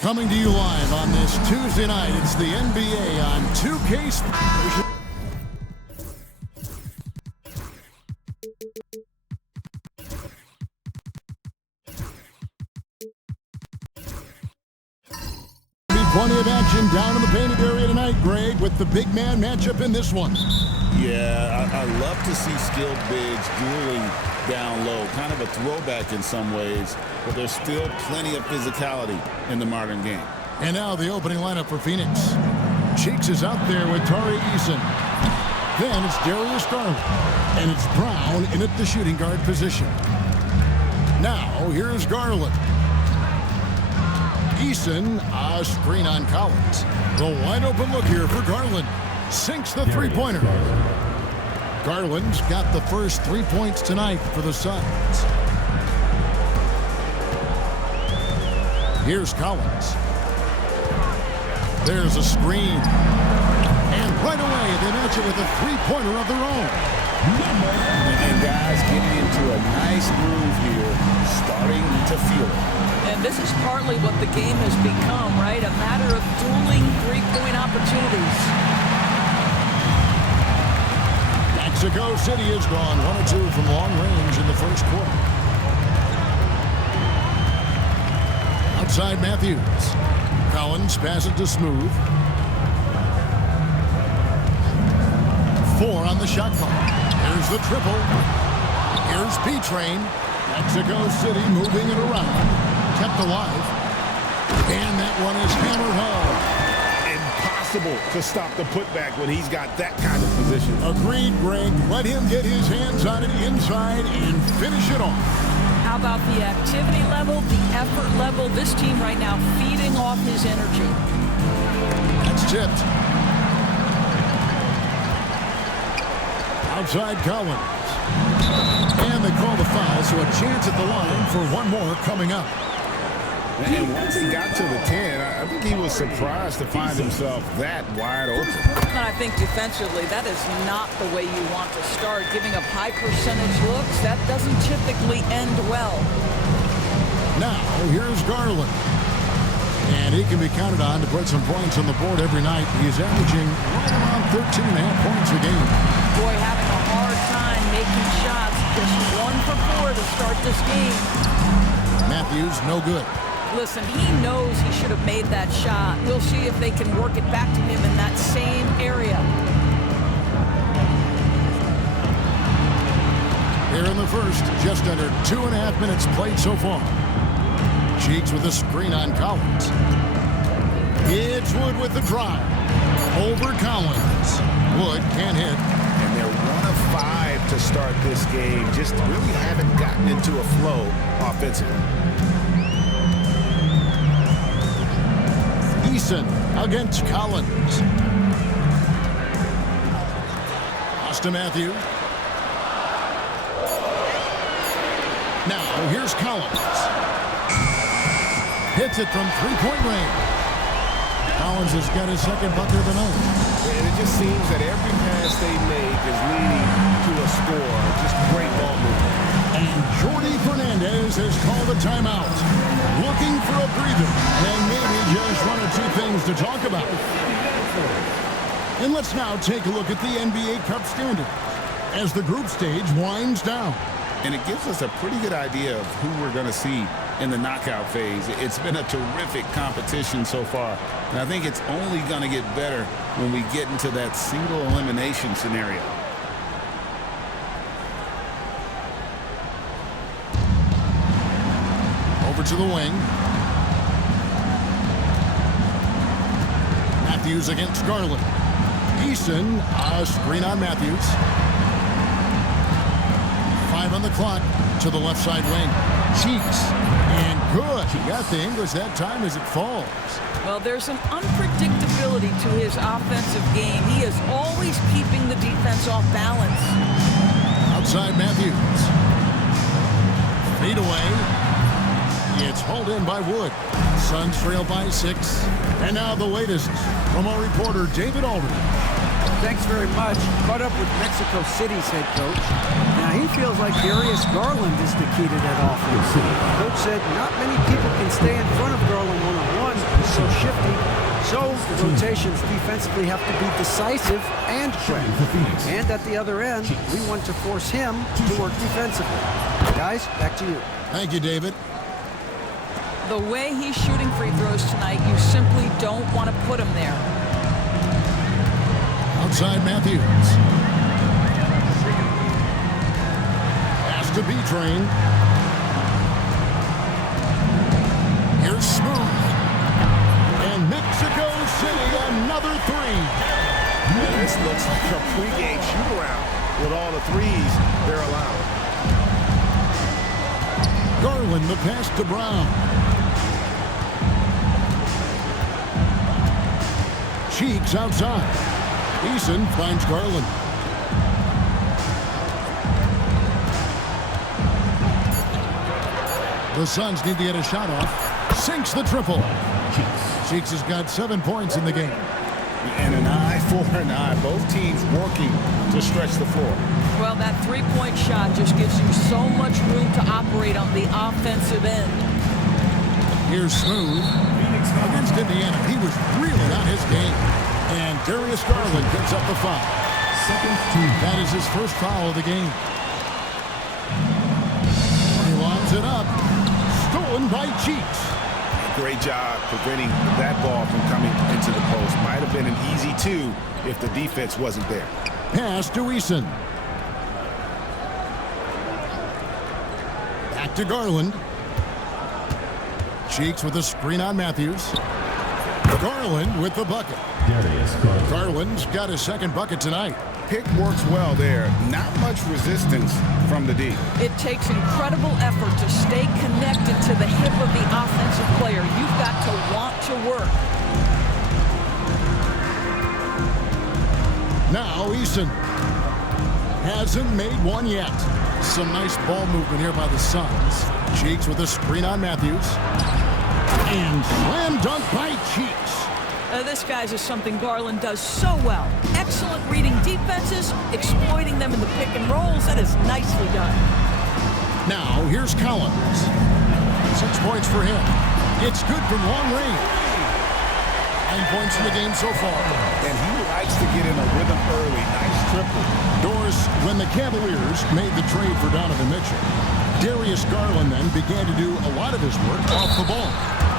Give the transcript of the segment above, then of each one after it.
Coming to you live on this Tuesday night, it's the NBA on 2K Sports. Plenty of action down in the painted area tonight, Greg, with the big man matchup in this one. Yeah, I love to see skilled bigs dueling down low. Kind of a throwback in some ways, but there's still plenty of physicality in the modern game. And now the opening lineup for Phoenix. Cheeks is out there with Tari Eason. Then it's Darius Garland. And it's Brown in at the shooting guard position. Now, here's Garland. Eason, a screen on Collins. The wide open look here for Garland. Sinks the three-pointer. Garland's got the first 3 points tonight for the Suns. Here's Collins. There's a screen. And right away, they match it with a three-pointer of their own. And guys getting into a nice groove here, starting to feel it. And this is partly what the game has become, right? A matter of dueling three-point opportunities. Mexico City has gone 1 or 2 from long range in the first quarter. Outside Matthews. Collins passes to Smooth. 4 on the shot clock. Here's the triple. Here's P-Train. Mexico City moving it around. Kept alive. And that one is hammered home. Impossible to stop the putback when he's got that kind of position. Agreed, Greg. Let him get his hands on it inside and finish it off. How about the activity level, the effort level? This team right now feeding off his energy. That's tipped. Outside Collins. And they call the foul, so a chance at the line for one more coming up. And once he got to the 10, I think he was surprised to find himself that wide open. And I think defensively, that is not the way you want to start. Giving up high percentage looks, that doesn't typically end well. Now, here's Garland. And he can be counted on to put some points on the board every night. He's averaging right around 13.5 points a game. Boy, having a hard time making shots. Just 1 for 4 to start this game. Matthews, no good. Listen, he knows he should have made that shot. We'll see if they can work it back to him in that same area. Here in the first, just under 2.5 minutes played so far. Cheeks with a screen on Collins. It's Wood with the drive. Over Collins. Wood can't hit. And they're 1 of 5 to start this game. Just really haven't gotten into a flow offensively. Eason against Collins. Pass to Matthew. Now here's Collins. Hits it from three-point range. Collins has got his second bucket of the night. And it just seems that every pass they make is leading to a score. Just great ball movement. And Jordi Fernandez has called a timeout. Looking for a breather. And maybe just 1 or 2 things to talk about. And let's now take a look at the NBA Cup standings as the group stage winds down. And it gives us a pretty good idea of who we're going to see in the knockout phase. It's been a terrific competition so far. And I think it's only going to get better when we get into that single elimination scenario. Over to the wing. Matthews against Garland. Eason, a screen on Matthews. 5 on the clock to the left side wing. Cheeks. And good. He got the English that time as it falls. Well, there's an unpredictability to his offensive game. He is always keeping the defense off balance. Outside Matthews. Fade away. It's hauled in by Wood. Suns trail by 6. And now the latest from our reporter, David Aldridge. thanks very much. Caught up with Mexico City's head coach. Now he feels like Darius Garland is the key to that offense. Coach said not many people can stay in front of Garland one-on-one. He's so shifty. So the rotations defensively have to be decisive and quick. And at the other end, we want to force him to work defensively. Guys, back to you. Thank you, David. The way he's shooting free throws tonight, you simply don't want to put him there. Outside Matthews. Pass to B-Train. Here's Smooth. And Mexico City, another three. Yeah, this looks like a pregame shoot-around with all the threes they're allowing. Garland, the pass to Brown. Cheeks outside. Eason finds Garland. The Suns need to get a shot off. Sinks the triple. Cheeks has got 7 points in the game. And an eye for an eye. Both teams working to stretch the floor. Well, that three-point shot just gives you so much room to operate on the offensive end. Here's Smooth. Against Indiana, he was really on his game. And Darius Garland picks up the foul. That is his first foul of the game. He lines it up. Stolen by Cheeks. Great job preventing that ball from coming into the post. Might have been an easy two if the defense wasn't there. Pass to Eason. Back to Garland. Cheeks with a screen on Matthews. Garland with the bucket. Garland's got his second bucket tonight. Pick works well there. Not much resistance from the D. It takes incredible effort to stay connected to the hip of the offensive player. You've got to want to work. Now Eason hasn't made one yet. Some nice ball movement here by the Suns. Cheeks with a screen on Matthews. And slam dunk by Cheeks. This, guys, is something Garland does so well. Excellent reading defenses, exploiting them in the pick and rolls. That is nicely done. Now, here's Collins. 6 points for him. It's good from long range. 9 points in the game so far. And he likes to get in a rhythm early. Nice triple. Doris, when the Cavaliers made the trade for Donovan Mitchell, Darius Garland then began to do a lot of his work off the ball.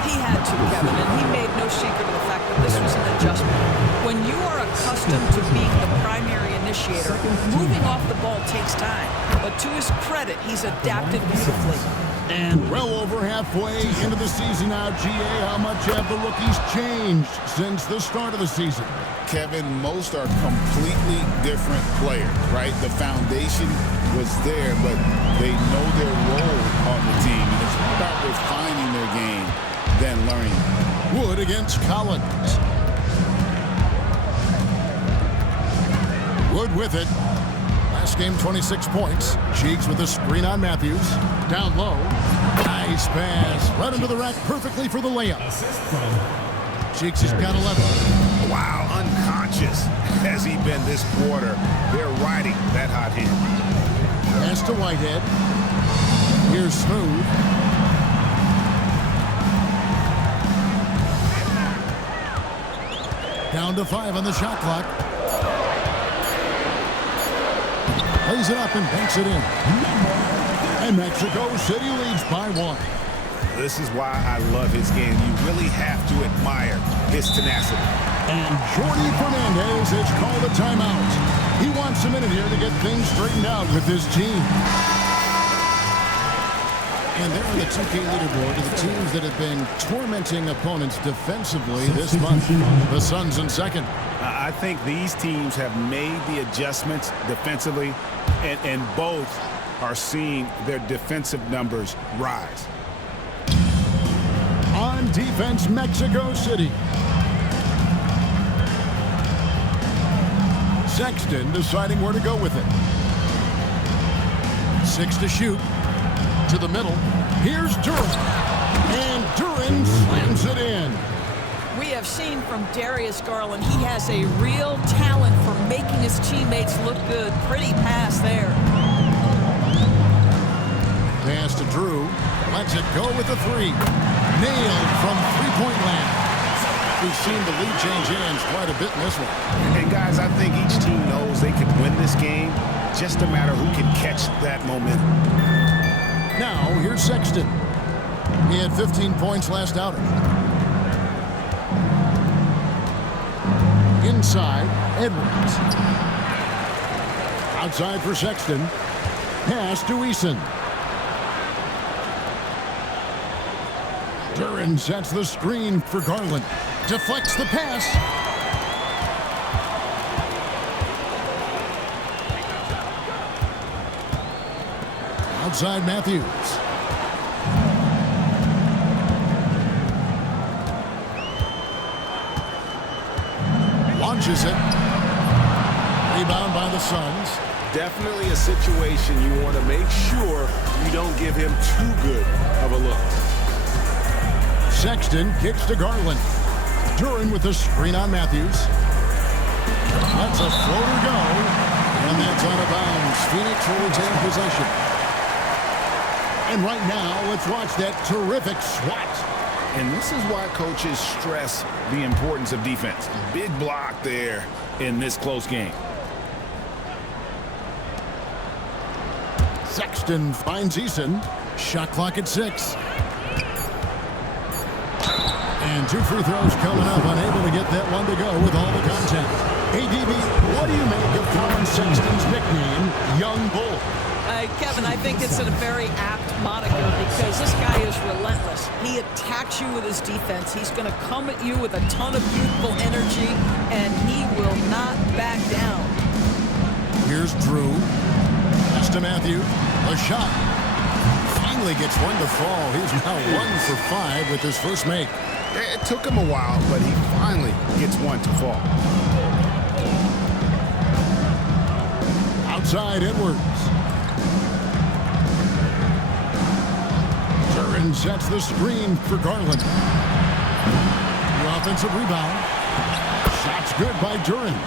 He had to, Kevin, and he made no secret of the fact that this was an adjustment. When you are accustomed to being the primary initiator, moving off the ball takes time. But to his credit, he's adapted beautifully. And well over halfway into the season now, GA, how much have the rookies changed since the start of the season? Kevin, most are completely different players, right? The foundation was there, but they know their role on the team. And it's all about refining their game than learning. Wood against Collins. Wood with it. Last game, 26 points. Cheeks with a screen on Matthews. Down low. Nice pass. Right into the rack perfectly for the layup. Cheeks has got 11. Wow, unconscious has he been this quarter. They're riding that hot hand. Pass to Whitehead. Here's Smooth. Down to 5 on the shot clock. Lays it up and banks it in. And Mexico City leads by 1. This is why I love his game. You really have to admire his tenacity. And Jordi Fernandez has called a timeout. He wants a minute here to get things straightened out with his team. And they're on the 2K leaderboard of the teams that have been tormenting opponents defensively this month. The Suns in second. I think these teams have made the adjustments defensively, and both are seeing their defensive numbers rise. On defense, Mexico City. Sexton deciding where to go with it. 6 to shoot. To the middle. Here's Duran. And Duran slams it in. We have seen from Darius Garland, he has a real talent for making his teammates look good. Pretty pass there. Pass to Drew. Lets it go with the three. Nailed from three-point land. We've seen the lead change hands quite a bit in this one. And guys, I think each team knows they can win this game. Just a matter who can catch that momentum. Now, here's Sexton. He had 15 points last outing. Inside, Edwards. Outside for Sexton. Pass to Eason. Duren sets the screen for Garland. Deflects the pass. Outside Matthews. Launches it. Rebound by the Suns. Definitely a situation you want to make sure you don't give him too good of a look. Sexton kicks to Garland. Duren with the screen on Matthews. That's a floater go. And that's out of bounds. Phoenix will retain possession. And right now, let's watch that terrific swat. And this is why coaches stress the importance of defense. Big block there in this close game. Sexton finds Eason. Shot clock at 6. And 2 free throws coming up. Unable to get that one to go with all the contact. Hey, DB, what do you make of Colin Sexton's nickname, Young Bull? Kevin, I think it's a very apt moniker because this guy is relentless. He attacks you with his defense. He's going to come at you with a ton of youthful energy, and he will not back down. Here's Drew. Pass to Matthew. A shot. Finally gets one to fall. He's now 1 for 5 with his first make. It took him a while, but he finally gets one to fall. Outside Edwards. Duren sets the screen for Garland. The offensive rebound. Shot's good by Duren.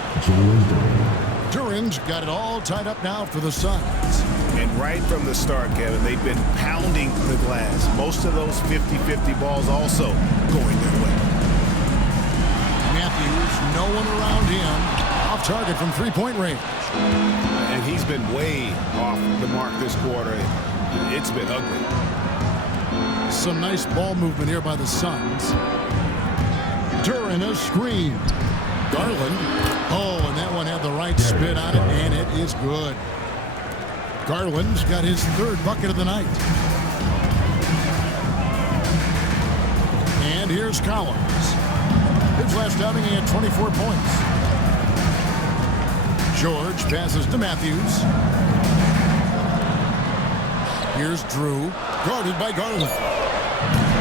Duren's got it all tied up now for the Suns. And right from the start, Kevin, they've been pounding the glass. Most of those 50-50 balls also going their way. Matthews, no one around him. Off target from three-point range. And he's been way off the mark this quarter. It's been ugly. Some nice ball movement here by the Suns. Duren a screen. Garland. Oh, and that one had the right spin on it, and it is good. Garland's got his 3rd bucket of the night. And here's Collins. His last outing, he had 24 points. George passes to Matthews. Here's Drew, guarded by Garland.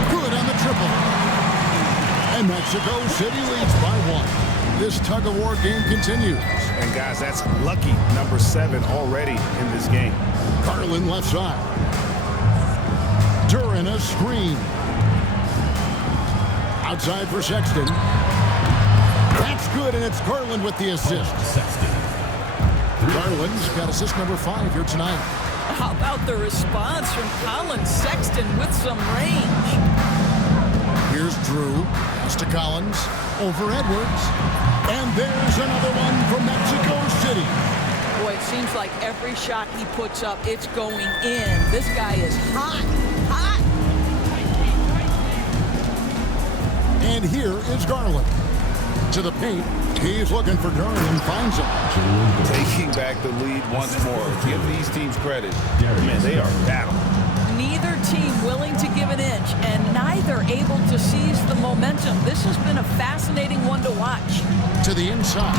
Good on the triple. And Mexico City leads by 1. This tug-of-war game continues. And guys, that's lucky number 7 already in this game. Garland left side. Duren a screen. Outside for Sexton. That's good, and it's Garland with the assist. Garland's got assist number 5 here tonight. How about the response from Colin Sexton with some range? Here's Drew. Pass to Collins. Over Edwards. And there's another one from Mexico City. Boy, it seems like every shot he puts up, it's going in. This guy is hot, hot. And here is Garland. To the paint. He's looking for Duren and finds him. Taking back the lead once more. Give these teams credit. Man, they are battling. Neither team willing to give an inch and neither able to seize the momentum. This has been a fascinating one to watch. To the inside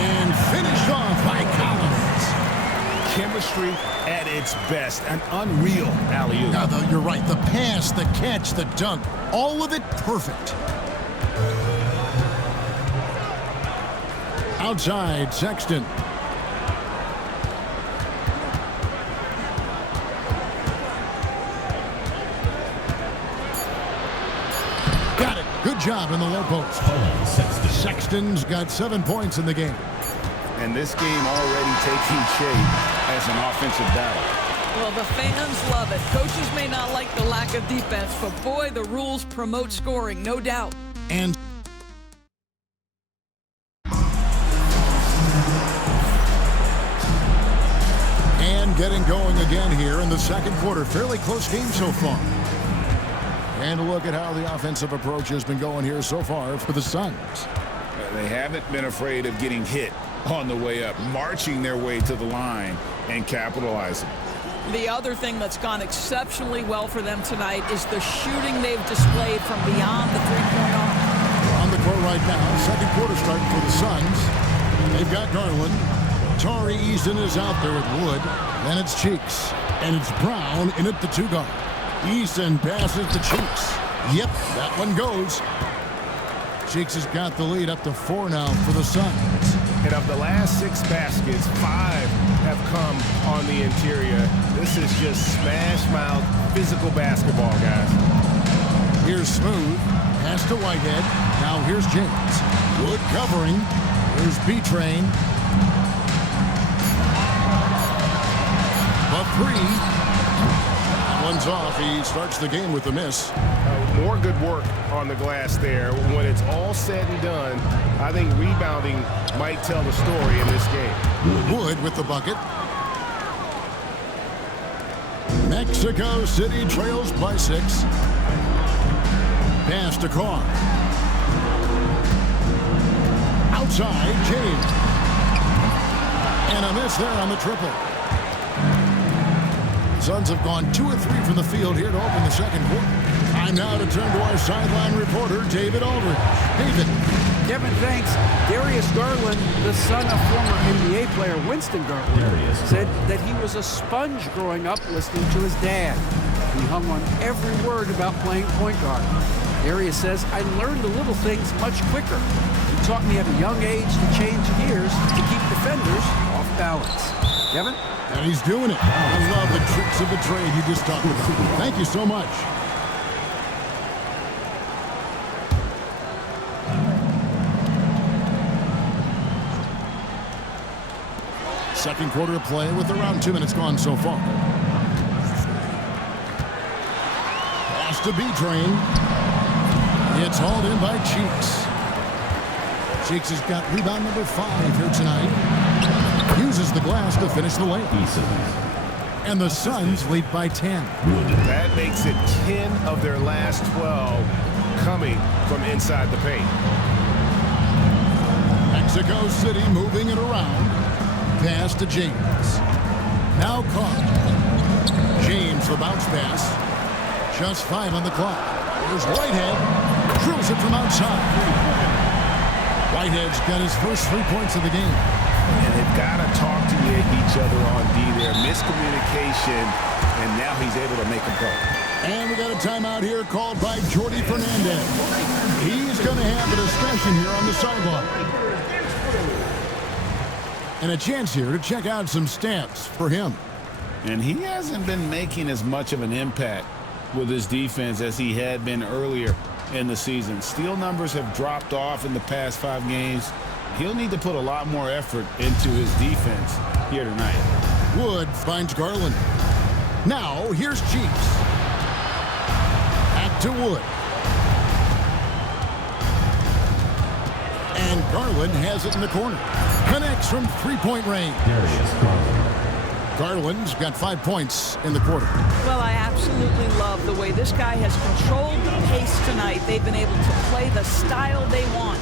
and finished off by Collins. Chemistry at its best. An unreal alley-oop. Now, though, you're right. The pass, the catch, the dunk, all of it perfect. Outside, Sexton. Got it. Good job in the low post. Sexton's got 7 points in the game. And this game already taking shape as an offensive battle. Well, the fans love it. Coaches may not like the lack of defense, but boy, the rules promote scoring, no doubt. And getting going again here in the second quarter. Fairly close game so far. And look at how the offensive approach has been going here so far for the Suns. They haven't been afraid of getting hit on the way up, marching their way to the line and capitalizing. The other thing that's gone exceptionally well for them tonight is the shooting they've displayed from beyond the three-point arc. On the court right now, second quarter starting for the Suns. They've got Garland. Tari Eason is out there with Wood. Then it's Cheeks. And it's Brown in at the 2 guard. Eason passes to Cheeks. Yep, that one goes. Cheeks has got the lead up to 4 now for the Suns. And of the last 6 baskets, 5 have come on the interior. This is just smash-mouth physical basketball, guys. Here's Smooth. Pass to Whitehead. Now here's James. Wood covering. Here's B-Train. A 3. That one's off. He starts the game with a miss. More good work on the glass there. When it's all said and done, I think rebounding might tell the story in this game. Wood with the bucket. Mexico City trails by 6. Pass to Carr. Outside, James. And a miss there on the triple. Suns have gone 2 of 3 from the field here to open the second quarter. Time now to turn to our sideline reporter, David Aldridge. David. Kevin, thanks. Darius Garland, the son of former NBA player Winston Garland, said that he was a sponge growing up listening to his dad. He hung on every word about playing point guard. Darius says, I learned the little things much quicker. He taught me at a young age to change gears to keep defenders off balance. Kevin? And he's doing it. I love the tricks of the trade you just talked about. Thank you so much. Second quarter of play with around 2 minutes gone so far. Pass to B-Train. It's hauled in by Cheeks. Cheeks has got rebound number 5 here tonight. Uses the glass to finish the lane. And the Suns lead by 10. That makes it 10 of their last 12 coming from inside the paint. Mexico City moving it around. Pass to James. Now Carr. James the bounce pass. Just 5 on the clock. Here's Whitehead. Drills it from outside. Whitehead's got his first 3 points of the game. And they've got to talk to each other on D there. Miscommunication, and now he's able to make a play. And we got a timeout here called by Jordy Fernandez. He's going to have a discussion here on the sideline. And a chance here to check out some stats for him. And he hasn't been making as much of an impact with his defense as he had been earlier in the season. Steal numbers have dropped off in the past 5 games. He'll need to put a lot more effort into his defense here tonight. Wood finds Garland. Now here's Cheeks. Back to Wood. And Garland has it in the corner. Connects from 3-point range. Garland's got 5 points in the quarter. Well, I absolutely love the way this guy has controlled the pace tonight. They've been able to play the style they want.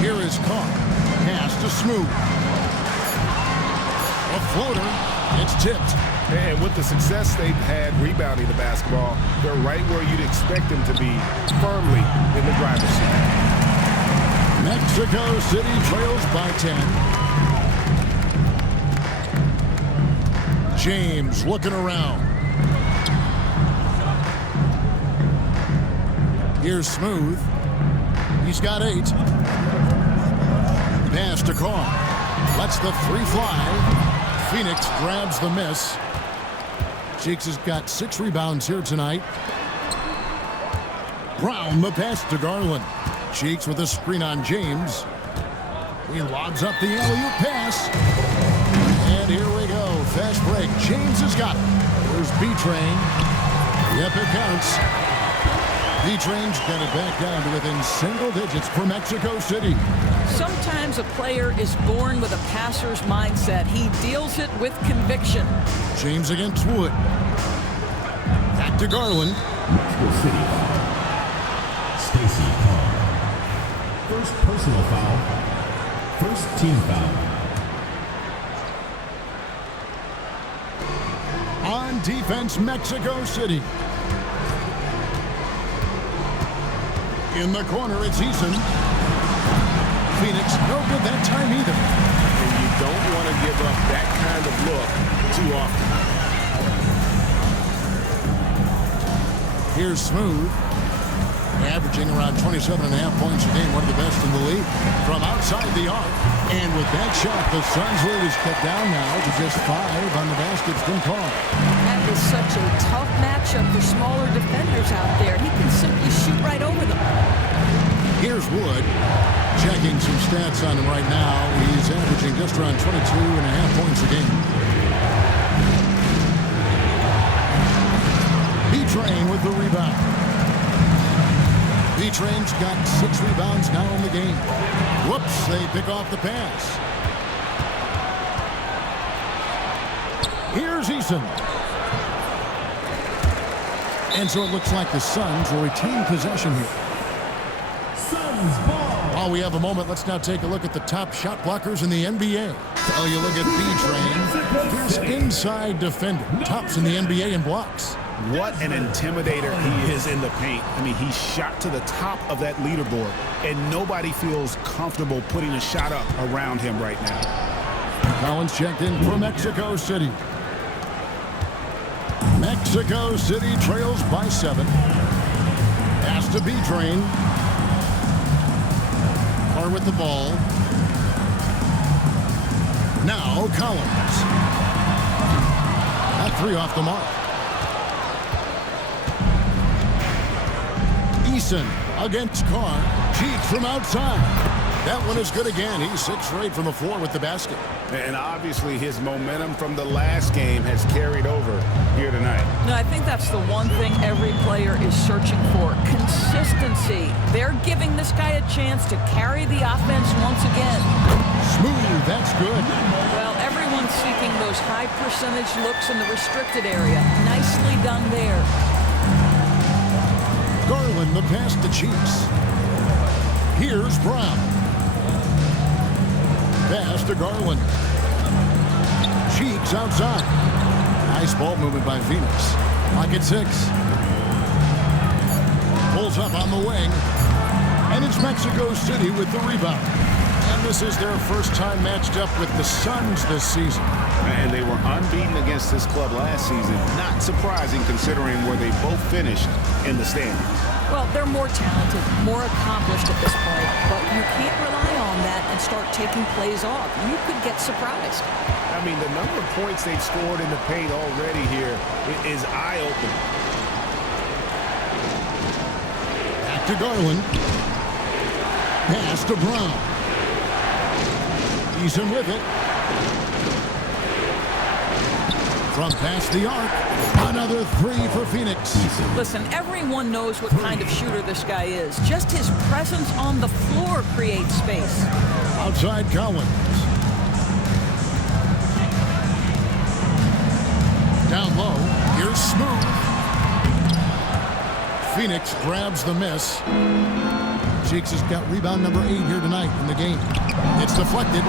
Here is Carr. Pass to Smooth. A floater. It's tipped. And with the success they've had rebounding the basketball, they're right where you'd expect them to be, firmly in the driver's seat. Mexico City trails by 10. James looking around. Here's Smooth. He's got 8. Pass to Carr. Lets the 3 fly. Phoenix grabs the miss. Cheeks has got 6 rebounds here tonight. Brown, the pass to Garland. Cheeks with a screen on James. He lobs up the alley-oop pass. And here we go. Fast break. James has got it. There's B-Train. Yep, it counts. B-Train's got it back down to within single digits for Mexico City. Sometimes a player is born with a passer's mindset. He deals it with conviction. James against Wood. Back to Garland. Mexico City foul. Stacy Carr. First personal foul. First team foul. On defense, Mexico City. In the corner, it's Eason. Phoenix, no good that time either. And you don't want to give up that kind of look too often. Here's Smooth. Averaging around 27.5 points a game, one of the best in the league. From outside the arc. And with that shot, the Suns' lead is cut down now to just 5 on the basket's been called. That is such a tough matchup for smaller defenders out there. He can simply shoot right over them. Here's Wood. Checking some stats on him right now. He's averaging just around 22.5 points a game. B-Train with the rebound. B-Train's got 6 rebounds now in the game. Whoops, they pick off the pass. Here's Eason. And so it looks like the Suns will retain possession here. Suns ball. While we have a moment, let's now take a look at the top shot blockers in the NBA. Oh, you look at B-Train. Here's inside defender. Tops in the NBA in blocks. What an intimidator he is in the paint. I mean, he's shot to the top of that leaderboard, and nobody feels comfortable putting a shot up around him right now. Collins checked in for Mexico City. Mexico City trails by 7. Pass to B-Train. Carr with the ball. Now Collins. That 3 off the mark. Eason against Carr. Cheeks from outside. That one is good again. He's 6 for 8 from the floor with the basket. And obviously his momentum from the last game has carried over here tonight. No, I think that's the one thing every player is searching for. Consistency. They're giving this guy a chance to carry the offense once again. Smooth. That's good. Well, everyone's seeking those high percentage looks in the restricted area. Nicely done there. Garland, the pass to Cheeks. Here's Brown. Pass to Garland. Cheeks outside. Nice ball movement by Phoenix. Pocket 6. Pulls up on the wing. And it's Mexico City with the rebound. And this is their first time matched up with the Suns this season. And they were unbeaten against this club last season. Not surprising considering where they both finished in the standings. Well, they're more talented, more accomplished at this point, but you can't rely on that and start taking plays off. You could get surprised. I mean, the number of points they've scored in the paint already here is eye-opening. Back to Garland. Pass to Brown. Eason with it. From past the arc, another 3 for Phoenix. Listen, everyone knows what kind of shooter this guy is. Just his presence on the floor creates space. Outside Collins. Down low, here's Smooth. Phoenix grabs the miss. Cheeks has got rebound number 8 here tonight in the game. It's deflected.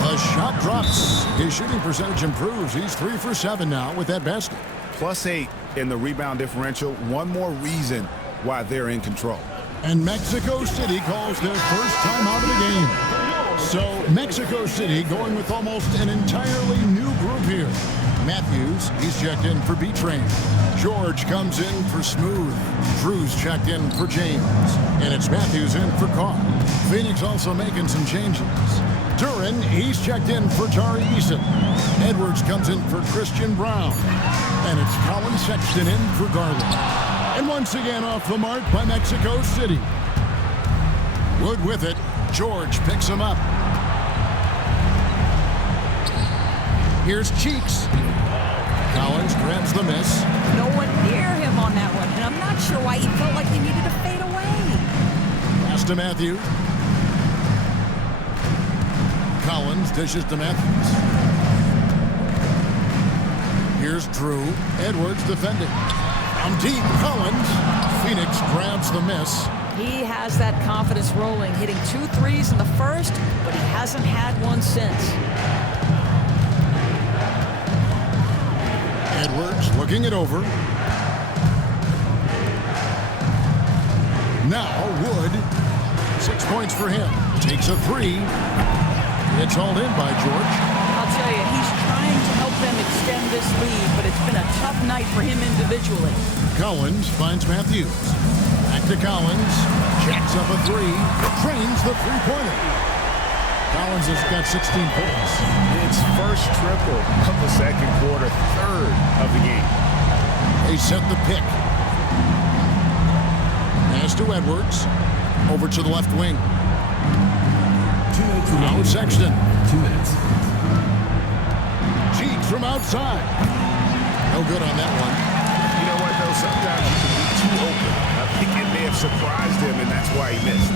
The shot drops. His shooting percentage improves. He's 3 for 7 now with that basket. +8 in the rebound differential. One more reason why they're in control. And Mexico City calls their first time out of the game. So Mexico City going with almost an entirely new group here. Matthews, he's checked in for B-Train. George comes in for Smooth. Drew's checked in for James. And it's Matthews in for Carr. Phoenix also making some changes. Duran, he's checked in for Tari Eason. Edwards comes in for Christian Brown. And it's Colin Sexton in for Garland. And once again off the mark by Mexico City. Wood with it. George picks him up. Here's Cheeks. Collins grabs the miss. No one near him on that one, and I'm not sure why he felt like he needed to fade away. Pass to Matthews. Collins dishes to Matthews. Here's Drew. Edwards defending. From deep, Collins. Phoenix grabs the miss. He has that confidence rolling, hitting 2 threes in the first, but he hasn't had one since. Edwards looking it over. Now Wood. 6 points for him. Takes a 3. It's all in by George. I'll tell you, he's trying to help them extend this lead, but it's been a tough night for him individually. Collins finds Matthews. Back to Collins. Jacks up a 3. Trains the three-pointer. Collins has got 16 points. It's first triple of the second quarter, third of the game. They set the pick. Pass to Edwards. Over to the left wing. 2 minutes Now remaining. Sexton. 2 minutes. Cheeks from outside. No good on that one. You know what, though? Sometimes you can be too open. I think it may have surprised him, and that's why he missed.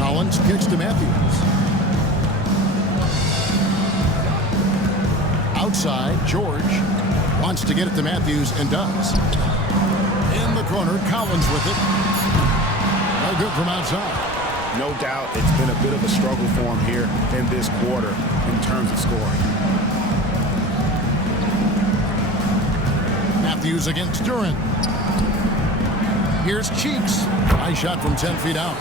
Collins kicks to Matthews. Outside, George wants to get it to Matthews and does. In the corner, Collins with it. No good from outside. No doubt it's been a bit of a struggle for him here in this quarter in terms of scoring. Matthews against Duran. Here's Cheeks. High shot from 10 feet out.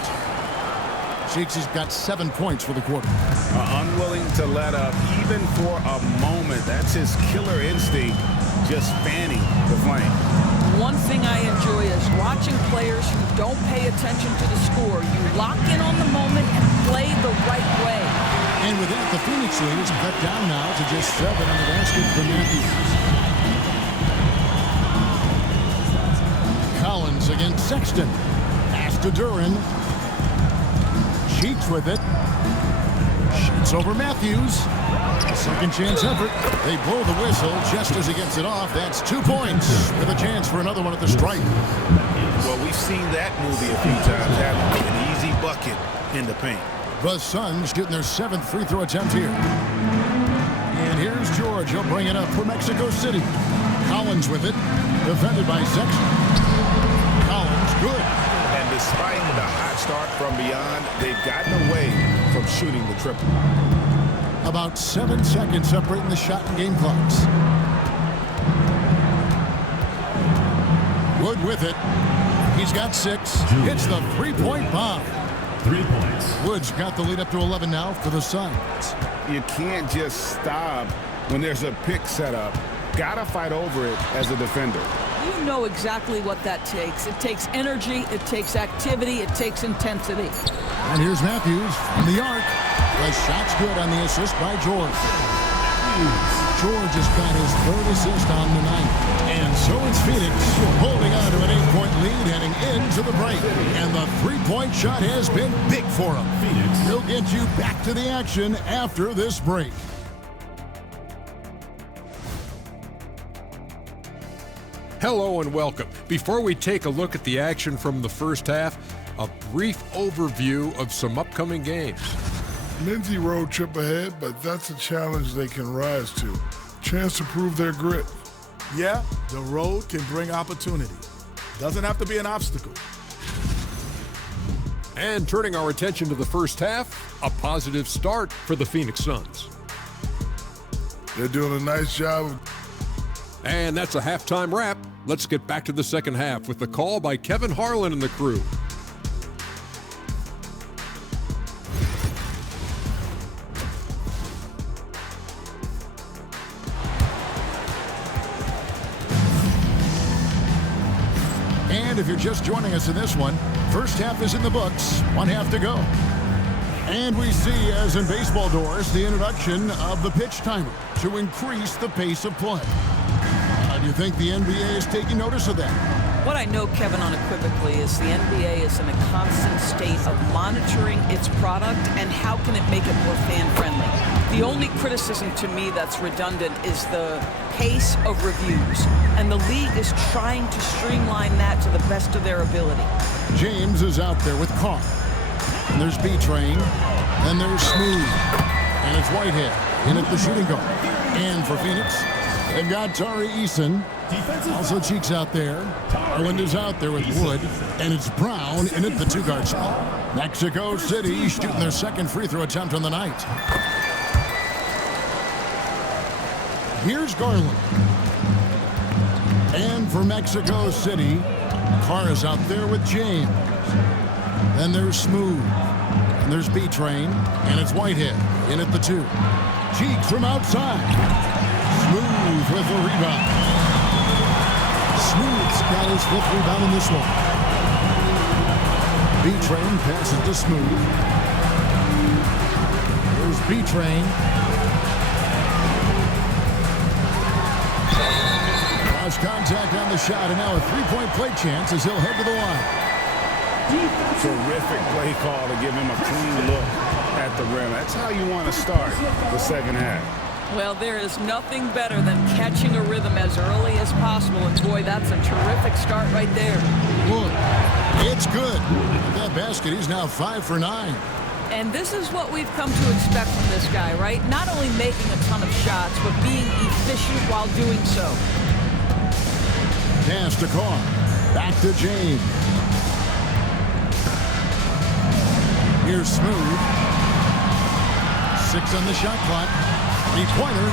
Cheeks has got 7 points for the quarter. Unwilling to let up even for a moment. That's his killer instinct, just fanning the flame. One thing I enjoy is watching players who don't pay attention to the score. You lock in on the moment and play the right way. And with that, the Phoenix lead is cut down now to just 7 on the basket for Matthews. Collins against Sexton. Pass to Duran. Cheeks with it. Shoots over Matthews. Second chance effort. They blow the whistle just as he gets it off. That's 2 points with a chance for another one at the stripe. Well, we've seen that movie a few times, haven't we? An easy bucket in the paint. The Suns getting their 7th free throw attempt here. And here's George. He'll bring it up for Mexico City. Collins with it. Defended by Sexton. Collins, good. And despite the hot start from beyond, they've gotten away from shooting the triple. About 7 seconds separating the shot and game clocks. Wood with it. He's got 6. Hits the three-point bomb. 3 points. Wood's got the lead up to 11 now for the Suns. You can't just stop when there's a pick set up. Gotta fight over it as a defender. You know exactly what that takes. It takes energy, it takes activity, it takes intensity. And here's Matthews from the arc. The shot's good on the assist by George. George has got his 3rd assist on the night. And so it's Phoenix holding on to an 8-point lead heading into the break. And the three-point shot has been big for him. Phoenix. We'll get you back to the action after this break. Hello and welcome. Before we take a look at the action from the first half, a brief overview of some upcoming games. Lindsay road trip ahead, but that's a challenge they can rise to. Chance to prove their grit. Yeah, the road can bring opportunity. Doesn't have to be an obstacle. And turning our attention to the first half, a positive start for the Phoenix Suns. They're doing a nice job of And that's a halftime wrap. Let's get back to the second half with the call by Kevin Harlan and the crew. And if you're just joining us in this one, first half is in the books. 1 half to go. And we see, as in baseball doors, the introduction of the pitch timer to increase the pace of play. Do you think the NBA is taking notice of that? What I know, Kevin, unequivocally, is the NBA is in a constant state of monitoring its product and how can it make it more fan-friendly. The only criticism to me that's redundant is the pace of reviews, and the league is trying to streamline that to the best of their ability. James is out there with Carr. And there's B-Train, and there's Smooth, and it's Whitehead in at the shooting guard. And for Phoenix, they've got Tari Eason. Also Cheeks out there. Garland is out there with Wood, and it's Brown in at the two-guard spot. Mexico City shooting their second free throw attempt on the night. Here's Garland. And for Mexico City, Carr is out there with James. Then there's Smooth. And there's B-Train. And it's Whitehead in at the two. Cheeks from outside. Smooth with the rebound. Smooth's got his fifth rebound in this one. B-Train passes to Smooth. There's B-Train. Lost contact on the shot, and now a three-point play chance as he'll head to the line. Terrific play call to give him a clean look at the rim. That's how you want to start the second half. Well, there is nothing better than catching a rhythm as early as possible, and boy, that's a terrific start right there. Look, it's good. With that basket, he's now 5 for 9. And this is what we've come to expect from this guy, right? Not only making a ton of shots, but being efficient while doing so. Pass to Carr. Back to James. Here's Smooth. 6 on the shot clock. Three-pointer.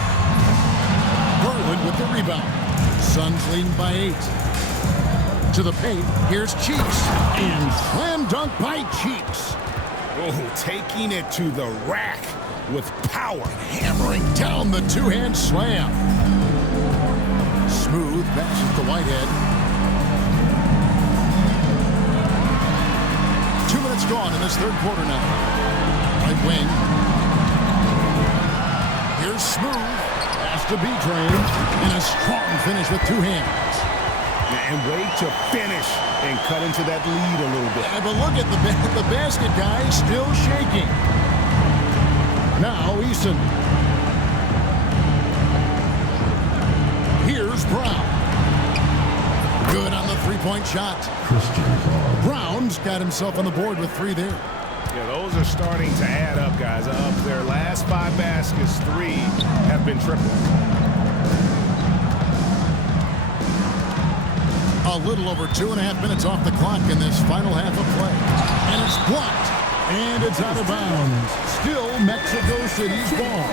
Garland with the rebound. Suns leading by 8. To the paint. Here's Cheeks. And slam dunk by Cheeks. Oh, taking it to the rack with power. Hammering down the two-hand slam. Smooth passes to Whitehead. 2 minutes gone in this third quarter now. Right wing. Here's Smooth. Pass to B-Train. And a strong finish with two hands. And wait to finish and cut into that lead a little bit. Yeah, but look at the basket guy still shaking. Now Eason. Here's Brown. Good on the three-point shot. Brown's got himself on the board with 3 there. Yeah, those are starting to add up, guys. Of their last 5 baskets, 3 have been triple. A little over 2.5 minutes off the clock in this final half of play. And it's blocked. And it's out of bounds. Still Mexico City's ball.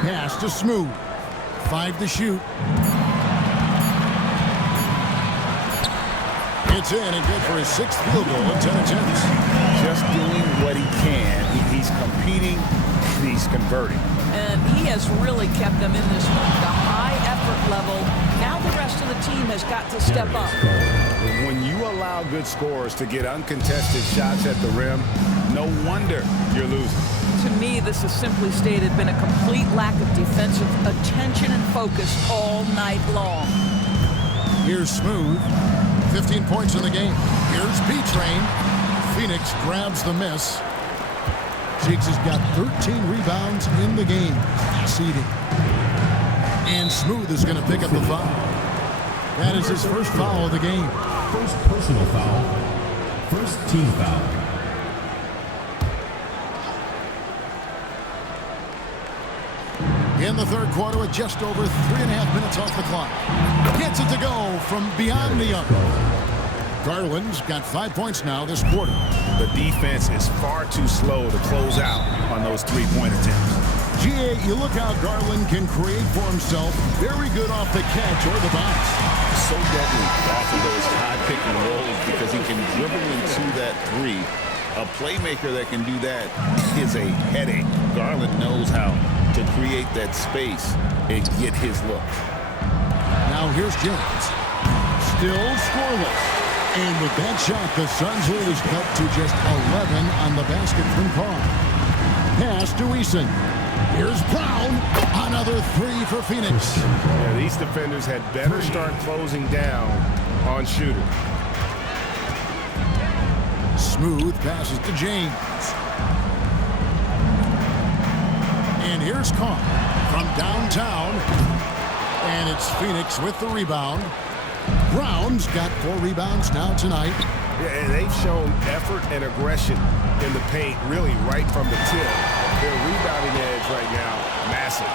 Pass to Smooth. 5 to shoot. It's in and good for his 6th field goal in 10 attempts. Just doing what he can. He's competing. He's converting. And he has really kept them in this one. The high effort level. Now the rest of the team has got to step up. When you allow good scorers to get uncontested shots at the rim, no wonder you're losing. To me, this is simply stated been a complete lack of defensive attention and focus all night long. Here's Smooth. 15 points in the game. Here's B-Train. Phoenix grabs the miss. Cheeks has got 13 rebounds in the game. Seeding. And Smooth is going to pick up the foul. That is his first foul of the game. First personal foul. First team foul. In the third quarter with just over 3.5 minutes off the clock. Gets it to go from beyond the arc. Garland's got 5 points now this quarter. The defense is far too slow to close out on those three-point attempts. GA, you look how Garland can create for himself. Very good off the catch or the bounce. So deadly off of those high pick and rolls because he can dribble into that three. A playmaker that can do that is a headache. Garland knows how to create that space and get his look. Now here's James. Still scoreless. And with that shot, the Suns' lead is cut to just 11 on the basket from Carr. Pass to Eason. Here's Brown. Another three for Phoenix. Yeah, these defenders had better start closing down on shooter. Smooth passes to James. And here's Carr from downtown. And it's Phoenix with the rebound. Brown's got 4 rebounds now tonight. Yeah, and they've shown effort and aggression in the paint, really right from the tip. Their rebounding edge right now, massive.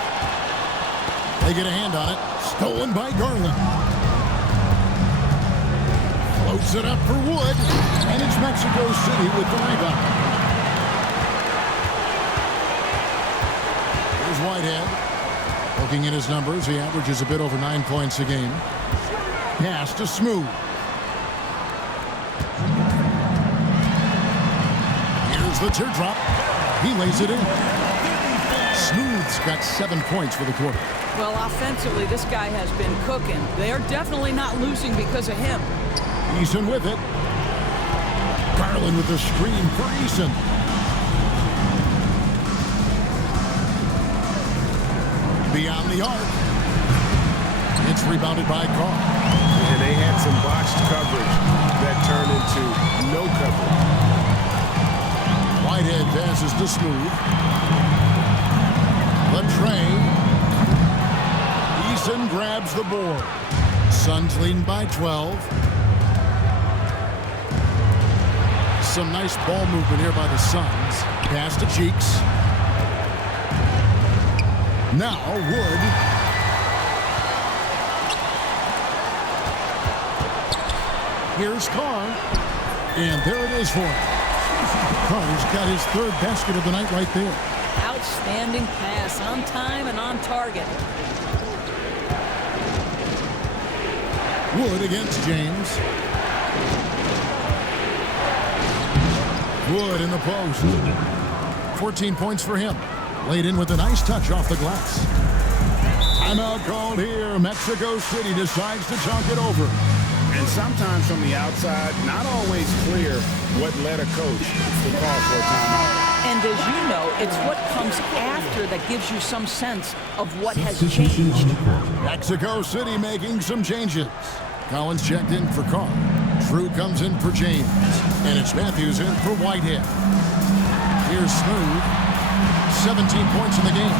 They get a hand on it. Stolen by Garland. Floats it up for Wood. And it's Mexico City with the rebound. Here's Whitehead. Looking at his numbers, he averages a bit over 9 points a game. Pass to Smooth. Here's the teardrop. He lays it in. Smooth's got 7 points for the quarter. Well, offensively, this guy has been cooking. They're definitely not losing because of him. Eason with it. Garland with the screen for Eason. Beyond the arc. It's rebounded by Carr. And they had some botched coverage that turned into no coverage. Whitehead passes to Smooth. Latray. Eason grabs the board. Suns leading by 12. Some nice ball movement here by the Suns. Pass to Cheeks. Now Wood. Here's Carr. And there it is for him. Carr's got his 3rd basket of the night right there. Outstanding pass, on time and on target. Wood against James. Wood in the post. 14 points for him. Laid in with a nice touch off the glass. Timeout called here. Mexico City decides to talk it over. And sometimes from the outside, not always clear what led a coach to call for a timeout. And as you know, it's what comes after that gives you some sense of what has changed. Mexico City making some changes. Collins checked in for Carr. Drew comes in for James. And it's Matthews in for Whitehead. Here's Smooth. 17 points in the game.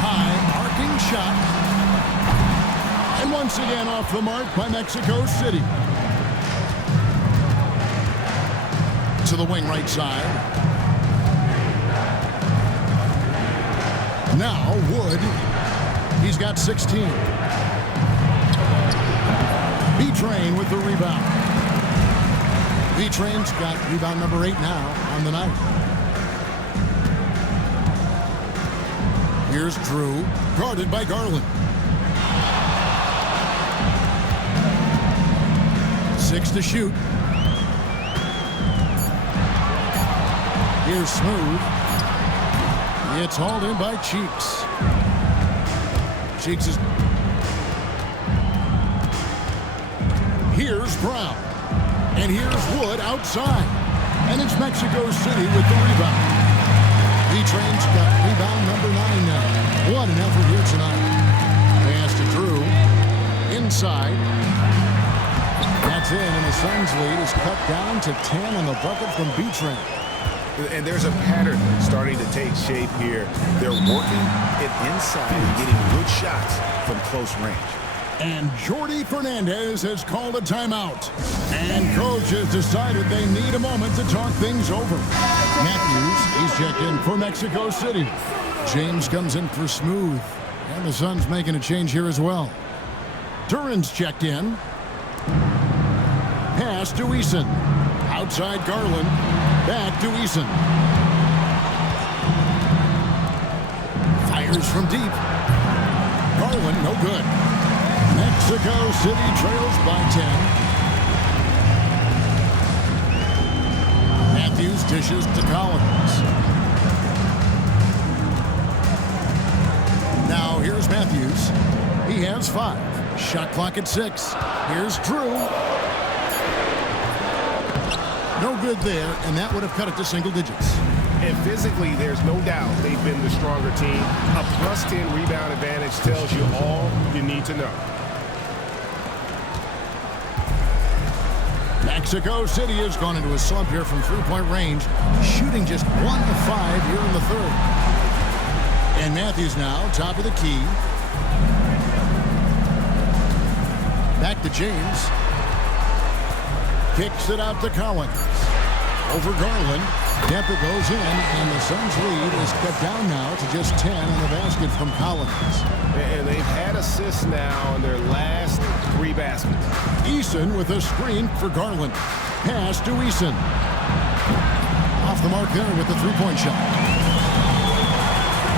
High arcing shot. And once again off the mark by Mexico City. To the wing right side. Now Wood. He's got 16. B-Train with the rebound. B-Train's got rebound number 8 now on the night. Here's Drew, guarded by Garland. 6 to shoot. Here's Smooth. It's hauled in by Cheeks. Cheeks is... Here's Brown. And here's Wood outside. And it's Mexico City with the rebound. B-Train's got rebound number 9 now. What an effort here tonight. Pass to Drew. Inside. That's in, and the Suns lead is cut down to 10 on the bucket from B-Train. And there's a pattern starting to take shape here. They're working it inside and getting good shots from close range. And Jordi Fernandez has called a timeout. And coach has decided they need a moment to talk things over. Matthews, he's checked in for Mexico City. James comes in for Smooth. And the Suns making a change here as well. Duran's checked in. Pass to Eason. Outside Garland. Back to Eason. Fires from deep. Garland, no good. Mexico City trails by 10. Matthews dishes to Collins. Now here's Matthews. He has 5. Shot clock at 6. Here's Drew. No good there, and that would have cut it to single digits. And physically, there's no doubt they've been the stronger team. A plus 10 rebound advantage tells you all you need to know. Mexico City has gone into a slump here from three-point range, shooting just 1 of 5 here in the third. And Matthews now, top of the key. Back to James. Kicks it out to Collins. Over Garland. Dempa goes in, and the Suns' lead is cut down now to just 10 on the basket from Collins. And they've had assists now on their last 3 baskets. Eason with a screen for Garland. Pass to Eason. Off the mark there with the three-point shot.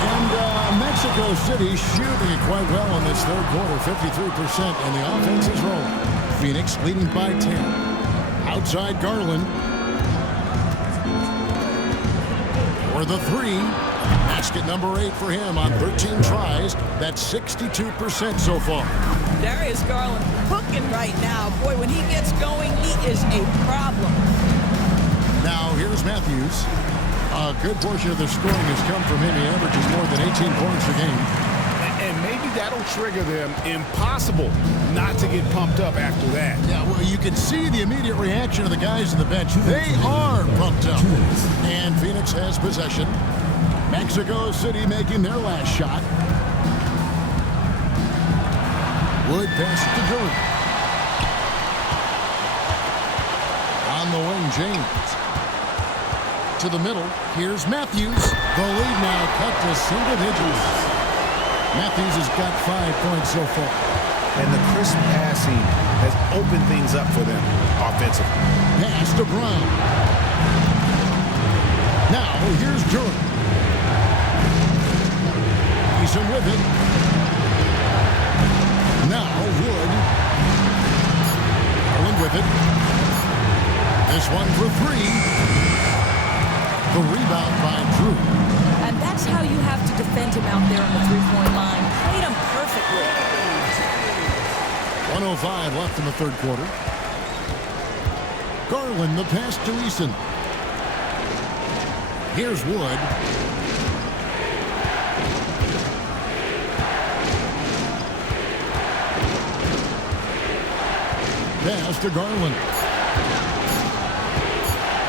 And Mexico City shooting it quite well in this third quarter, 53%, and the offense is rolling. Phoenix leading by 10. Outside Garland. For the three. Basket number 8 for him on 13 tries. That's 62% so far. Darius Garland cooking right now. Boy, when he gets going, he is a problem. Now, here's Matthews. A good portion of the scoring has come from him. He averages more than 18 points a game. And maybe that'll trigger them. Impossible not to get pumped up after that. Yeah, well, you can see the immediate reaction of the guys on the bench. They are pumped up. And Phoenix has possession. Mexico City making their last shot. Wood passes to Drew. On the wing, James. To the middle, here's Matthews. The lead now cut to single digits. Matthews has got 5 points so far. And the crisp passing has opened things up for them offensively. Pass to Brown. Now, here's Jordan. Eason with it. Now, Wood. Garland with it. This one for 3. The rebound by Drew. And that's how you have to defend him out there on the three-point line. Played him perfectly. 1:05 left in the third quarter. Garland, the pass to Eason. Here's Wood. Pass to Garland.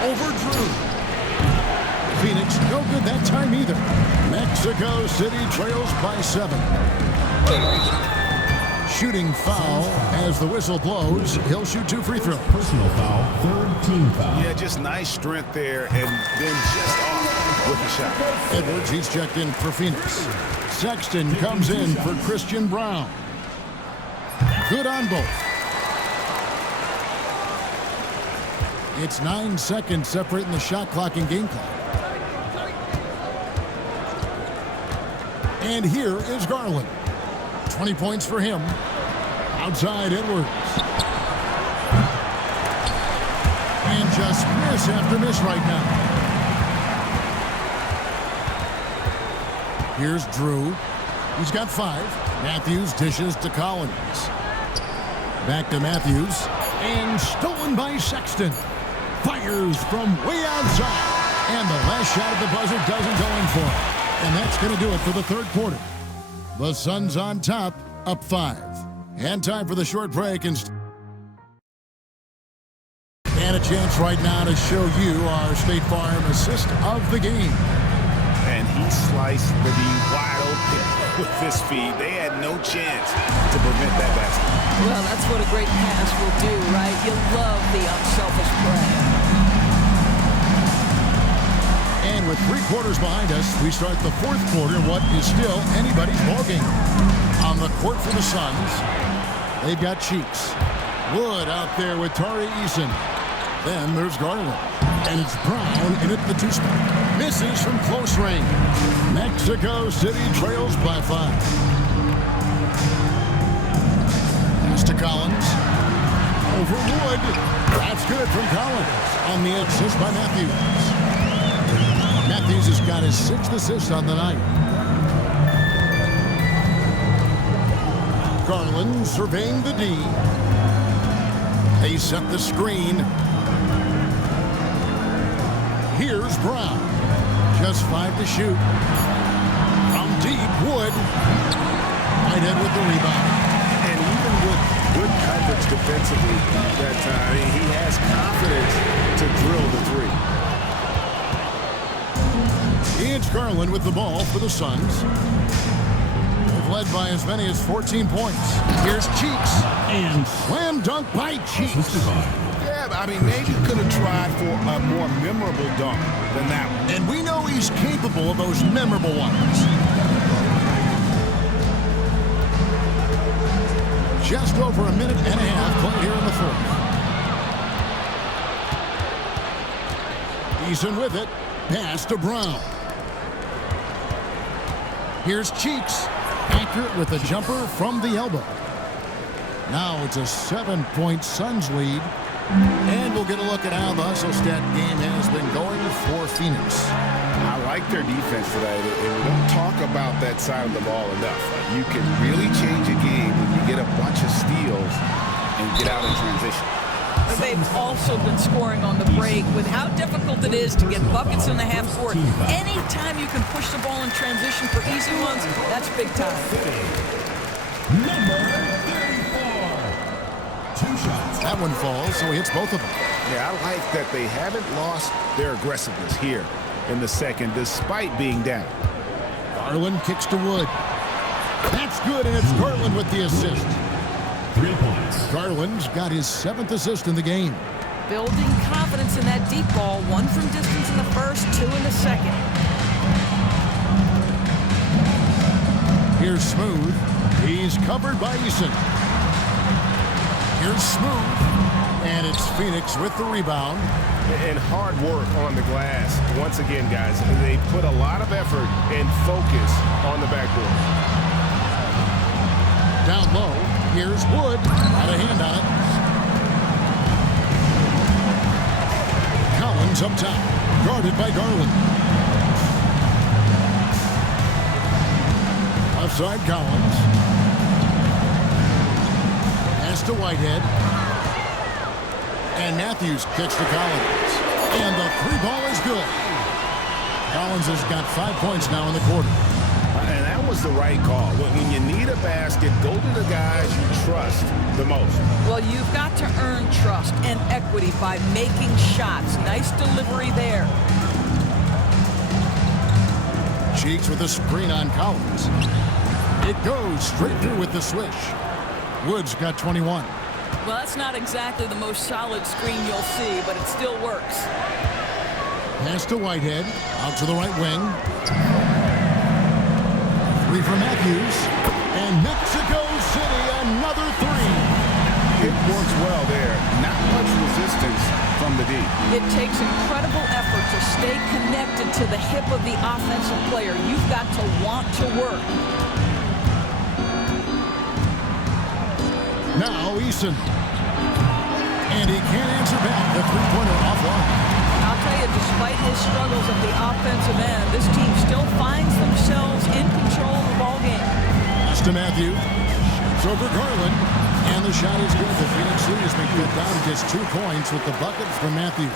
Over Drew. Phoenix, no good that time either. Mexico City trails by 7. Shooting foul as the whistle blows. He'll shoot 2 free throws. Personal foul, third team foul. Yeah, just nice strength there, and then just off with the shot. Edwards, he's checked in for Phoenix. Sexton comes in for Christian Brown. Good on both. It's 9 seconds separating the shot clock and game clock. And here is Garland. 20 points for him. Outside Edwards. And just miss after miss right now. Here's Drew. He's got 5. Matthews dishes to Collins. Back to Matthews. And stolen by Sexton. Fires from way outside. And the last shot at the buzzer doesn't go in for him. And that's going to do it for the third quarter. The Suns on top, up 5. And time for the short break. And a chance right now to show you our State Farm assist of the game. And he sliced the D wide open with his feet. They had no chance to prevent that basket. Well, that's what a great pass will do, right? You love the unselfish play. And with 3 quarters behind us, we start the fourth quarter, what is still anybody's ballgame. On the court for the Suns, they've got Cheeks. Wood out there with Tari Eason. Then there's Garland. And it's Brown in at the 2 spot. Misses from close range. Mexico City trails by 5. Pass to Collins. Over Wood. That's good from Collins on the assist by Matthews. Matthews has got his 6th assist on the night. Garland surveying the D. They set the screen. Here's Brown. Just 5 to shoot. From deep, Wood. Whitehead with the rebound. And even with good coverage defensively that time, he has confidence to drill the three. It's Garland with the ball for the Suns. They've led by as many as 14 points. Here's Cheeks. And Slam dunk by Cheeks. Yeah, I mean, maybe could have tried for a more memorable dunk than that one. And we know he's capable of those memorable ones. Just over a minute and a half played here in the fourth. Eason with it. Pass to Brown. Here's Cheeks. Accurate with a jumper from the elbow. Now it's a 7-point Suns lead. And we'll get a look at how the hustle stat game has been going for Phoenix. I like their defense today. And we don't talk about that side of the ball enough. You can really change a game when you get a bunch of steals and get out in transition. They've also been scoring on the break. With how difficult it is to get buckets in the half court, anytime you can push the ball in transition for easy ones, that's big time. number 34. 2 shots. That one falls, so he hits both of them. Yeah, I like that they haven't lost their aggressiveness here in the second, despite being down. Garland kicks to Wood. That's good, and it's Garland with the assist. 3 points. Garland's got his 7th assist in the game. Building confidence in that deep ball. 1 from distance in the first, 2 in the second. Here's Smooth. He's covered by Eason. Here's Smooth. And it's Phoenix with the rebound. And hard work on the glass. Once again, guys, they put a lot of effort and focus on the backboard. Down low. Here's Wood. Got a hand on it. Collins up top. Guarded by Garland. Offside Collins. Pass to Whitehead. And Matthews kicks to Collins. And the 3-ball is good. Collins has got 5 points now in the quarter. And that was the right call. When you need a basket, go to the guys you trust the most. Well, you've got to earn trust and equity by making shots. Nice delivery there. Cheeks with a screen on Collins. It goes straight through with the swish. Wood's got 21. Well, that's not exactly the most solid screen you'll see, but it still works. Pass to Whitehead. Out to the right wing. 3 for Matthews. And Mexico City, another 3. It works well there. Not much resistance from the D. It takes incredible effort to stay connected to the hip of the offensive player. You've got to want to work. Now Eason. And he can't answer back. The 3-pointer offline. I'll tell you, despite his struggles at the offensive end, this team still finds themselves in control of the ball game. Pass to Matthews. So for Garland. And the shot is good. The Phoenix lead has been cut down to just 2 points with the bucket from Matthews.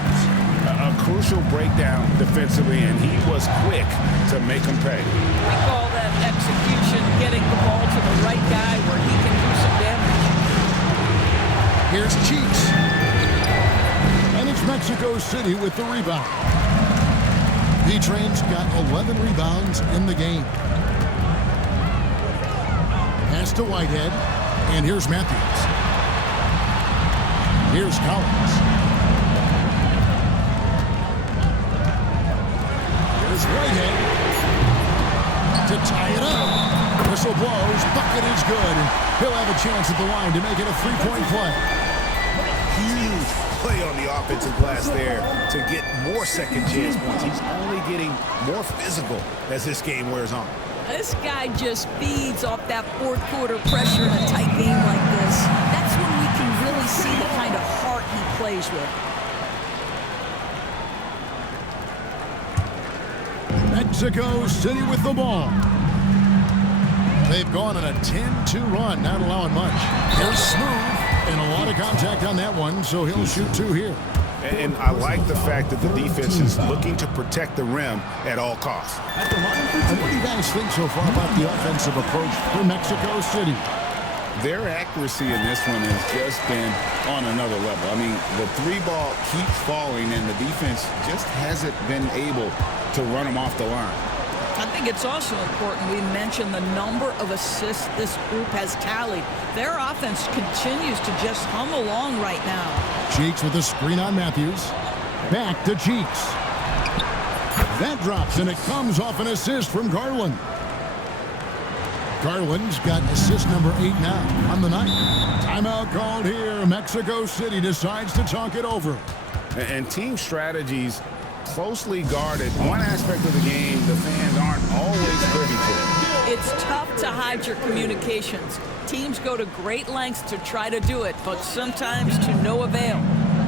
A crucial breakdown defensively, and he was quick to make them pay. We call that execution, getting the ball to the right guy where he can do some damage. Here's Cheeks. And it's Mexico City with the rebound. B-Train's got 11 rebounds in the game. Pass to Whitehead. And here's Matthews. Here's Collins. Here's Whitehead. To tie it up. Whistle blows. Bucket is good. He'll have a chance at the line to make it a 3-point play. Huge play on the offensive glass there to get more second chance points. He's only getting more physical as this game wears on. This guy just feeds off that fourth quarter pressure in a tight game like this. That's when we can really see the kind of heart he plays with. Mexico City with the ball. They've gone on a 10-2 run, not allowing much. Here's Smooth, and a lot of contact on that one, so he'll shoot 2 here. And I like the fact that the defense is looking to protect the rim at all costs. And what do you guys think so far about the offensive approach for Mexico City? Their accuracy in this one has just been on another level. I mean, the three ball keeps falling, and the defense just hasn't been able to run them off the line. I think it's also important we mention the number of assists this group has tallied. Their offense continues to just hum along right now. Cheeks with a screen on Matthews. Back to Cheeks. That drops, and it comes off an assist from Garland. Garland's got assist number 8 now on the night. Timeout called here. Mexico City decides to talk it over. And team strategies closely guarded. One aspect of the game the fans aren't always privy to. It's tough to hide your communications. Teams go to great lengths to try to do it, but sometimes to no avail.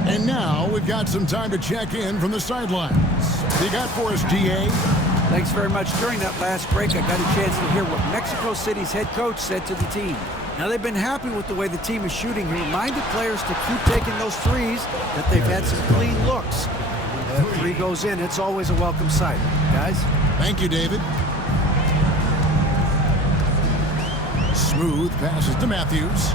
And now we've got some time to check in from the sidelines. What you got for us, DA? Thanks very much. During that last break, I got a chance to hear what Mexico City's head coach said to the team. Now, they've been happy with the way the team is shooting. He reminded players to keep taking those threes, that they've had some clean looks. When that three goes in, it's always a welcome sight. Guys? Thank you, David. Smooth passes to Matthews.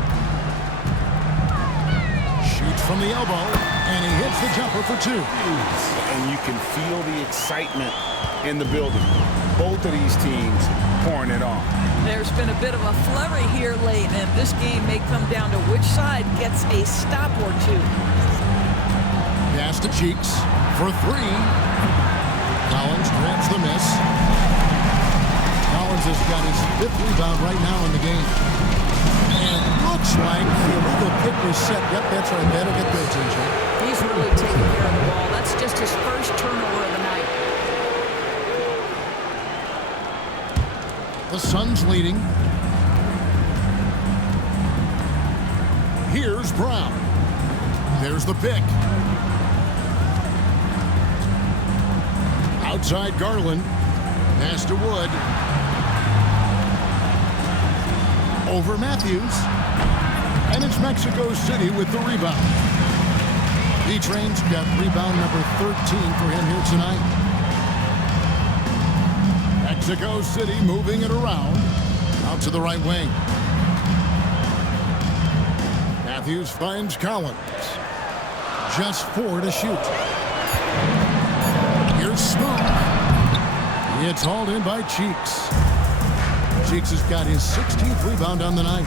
Shoots from the elbow, and he hits the jumper for 2. And you can feel the excitement in the building. Both of these teams pouring it on. There's been a bit of a flurry here late, and this game may come down to which side gets a stop or 2. Pass to Cheeks for 3. Collins grabs the miss. Collins has got his 5th rebound right now in the game. And looks like the illegal kick was set. Yep, that's right. That'll get their attention. He's really taking care of the ball. That's just his first turnover of the night. The Suns leading. Here's Brown. There's the pick. Outside Garland. Pass to Wood. Over Matthews. And it's Mexico City with the rebound. B-Train's got rebound number 13 for him here tonight. Mexico City moving it around. Out to the right wing. Matthews finds Collins. Just 4 to shoot. Here's Smooth. It's hauled in by Cheeks. Cheeks has got his 16th rebound on the night.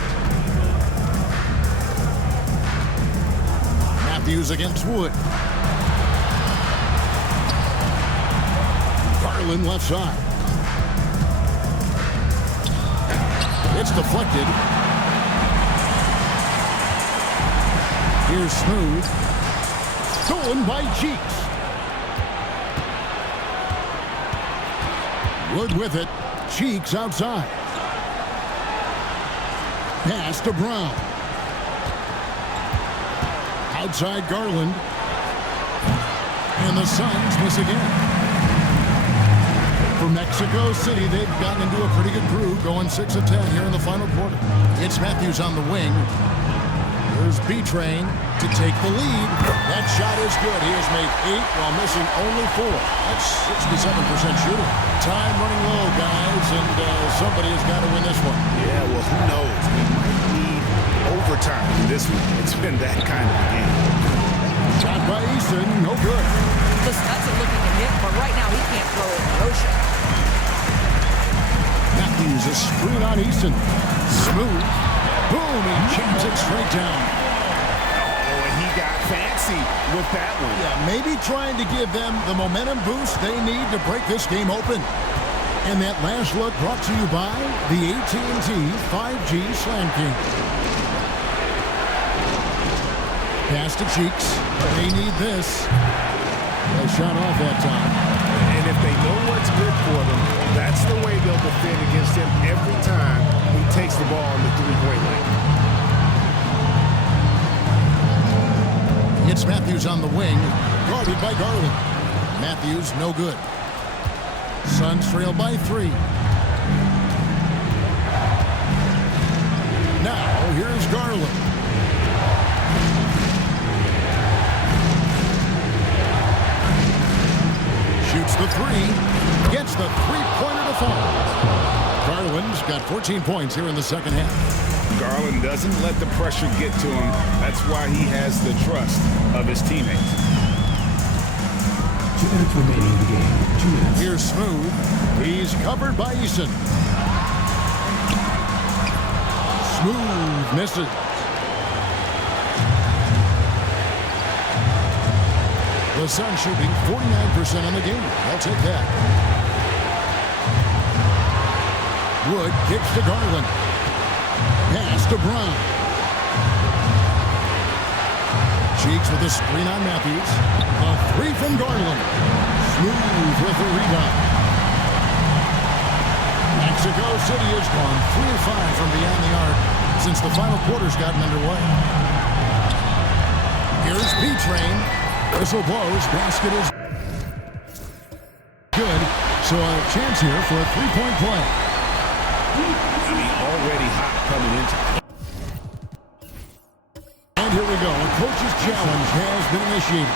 Matthews against Wood. Garland left side. It's deflected. Here's Smooth. Stolen by Cheeks. Wood with it. Cheeks outside. Pass to Brown. Outside Garland. And the Suns miss again. For Mexico City, they've gotten into a pretty good groove, going 6 of 10 here in the final quarter. It's Matthews on the wing. There's B-Train to take the lead. That shot is good. He has made 8 while missing only 4. That's 67% shooting. Time running low, guys, and somebody has got to win this one. Yeah, well, who knows? We might need overtime in this one. It's been that kind of a game. Shot by Easton, no good. Listen, that's a looking at him, but right now he can't throw it in the ocean. Matthews a screen on Easton. Smooth. Boom, he jams it straight down. Oh, and he got fancy with that one. Yeah, maybe trying to give them the momentum boost they need to break this game open. And that last look brought to you by the AT&T 5G Slam King. Pass to Cheeks. They need this. They shot off that time. And if they know what's good for them, that's the way they'll defend against him every time he takes the ball in the three-point line. It's Matthews on the wing, guarded by Garland. Matthews, no good. Suns trail by 3. Now, here's Garland. the three. Gets the three-pointer to fall. Garland's got 14 points here in the second half. Garland doesn't let the pressure get to him. That's why he has the trust of his teammates. 2 minutes remaining in the game. 2 minutes. Here's Smooth. He's covered by Eason. Smooth misses. The Suns shooting 49% on the game. I'll take that. Wood kicks to Garland. Pass to Brown. Cheeks with a screen on Matthews. A three from Garland. Smooth with the rebound. Mexico City has gone 3 of 5 from beyond the arc since the final quarter's gotten underway. Here's B-Train. Whistle blows. Basket is good. So a chance here for a three-point play. I mean, already hot coming into. And here we go. A coach's challenge has been initiated.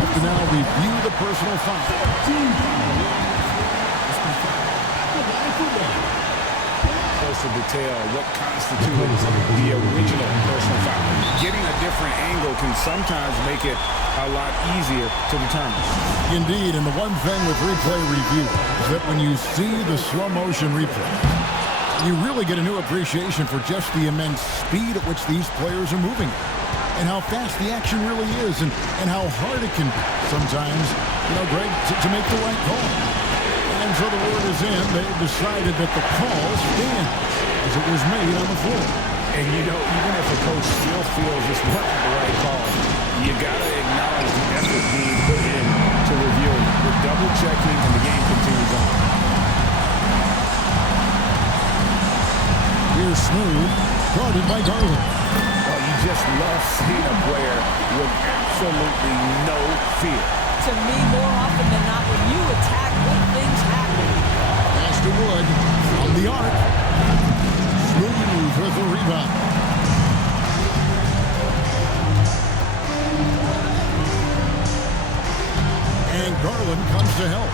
Have to now review the personal foul. Closer detail what constituted the original personal foul. Getting a different angle can sometimes make it a lot easier to determine. Indeed, and the one thing with replay review is that when you see the slow motion replay, you really get a new appreciation for just the immense speed at which these players are moving and how fast the action really is and how hard it can be sometimes, Greg, to make the right call. And so the word is in. They've decided that the call stands as it was made on the floor. And even if a coach still feels this wasn't the right call, you got to acknowledge the effort being put in to review it. We're double checking and the game continues on. Here's Smooth, guarded by Garland. Well, you just love seeing a player with absolutely no fear. To me, more often than not, when you attack, good things happen. Pass to Wood from the arc. Smooth with the rebound. And Garland comes to help.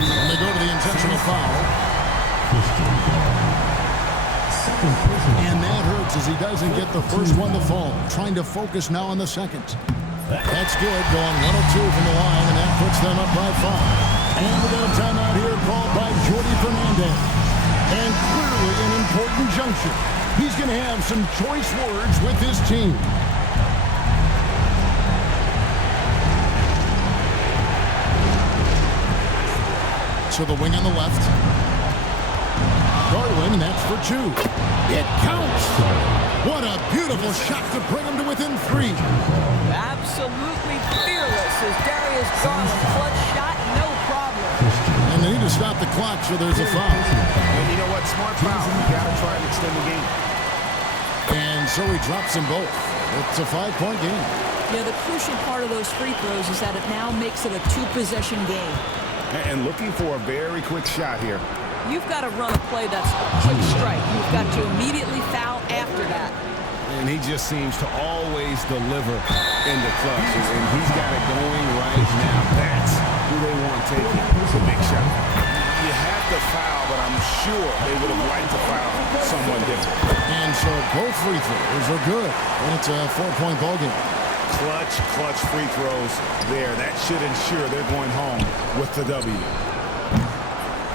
And they go to the intentional foul. And that hurts as he doesn't get the first one to fall. Trying to focus now on the second. That's good, going 1 of 2 from the line, and that puts them up by 5. And we got a timeout here called by Jordi Fernandez. And clearly an important juncture. He's going to have some choice words with his team. So the wing on the left. Garland, that's for 2. It counts! What a beautiful shot to bring him to within 3. Absolutely fearless as Darius Garland. Clutch shot, no problem. And they need to stop the clock, so there's a foul. And you know what? Smart foul. You got to try and extend the game. And so he drops them both. It's a 5-point game. Yeah, the crucial part of those free throws is that it now makes it a 2-possession game. And looking for a very quick shot here. You've got to run a play that's a quick strike. You've got to immediately foul after that. And he just seems to always deliver in the clutch. And he's got it going right now. That's who they want taking the big shot. You have to foul, but I'm sure they would have liked to foul someone different. And so both free throws are good. And it's a 4-point ball game. Clutch free throws there. That should ensure they're going home with the W.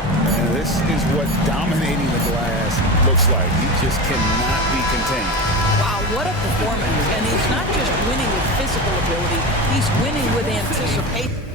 And this is what dominating the glass looks like. He just cannot be contained. Wow, what a performance. And he's not just winning with physical ability, he's winning with anticipation.